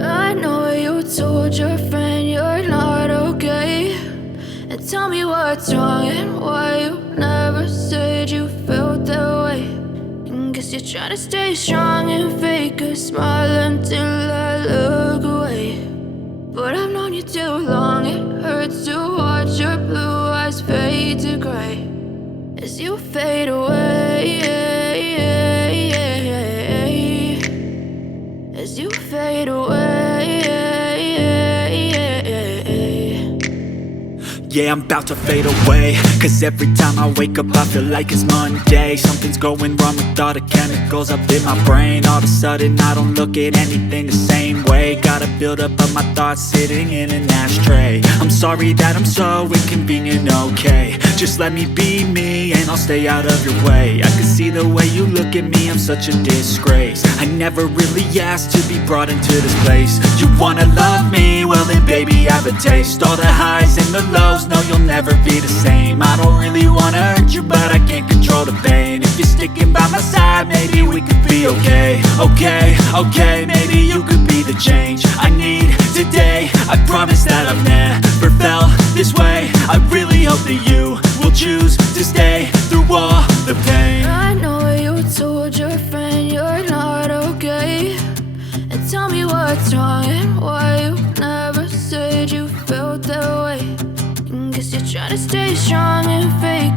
I know you told your friend you're not okay, and tell me what's wrong and why you never said you felt that way. And guess you're trying to stay strong and fake a smile until I look away. But I've known you too long, it hurts to watch your blue eyes fade to gray as you fade away, as you fade away. Yeah, I'm about to fade away, cause every time I wake up I feel like it's Monday. Something's going wrong with all the chemicals up in my brain. All of a sudden I don't look at anything the same way. Gotta build up of my thoughts sitting in an ashtray. I'm sorry that I'm so inconvenient, okay. Just let me be me and I'll stay out of your way. I can see the way you look at me, I'm such a disgrace. I never really asked to be brought into this place. You wanna love me? Well then baby I have a taste. All the highs and the lows, no you'll never be the same. I don't really wanna hurt you but I can't control the pain. If you're sticking by my side maybe we could be okay. Okay, maybe you could be the change I need today. I promise that I've never felt this way. I really hope that you will choose to stay through all the pain. I know you told your friend you're not okay, and tell me what's wrong and why you never said you felt that way. And guess you're trying to stay strong and fake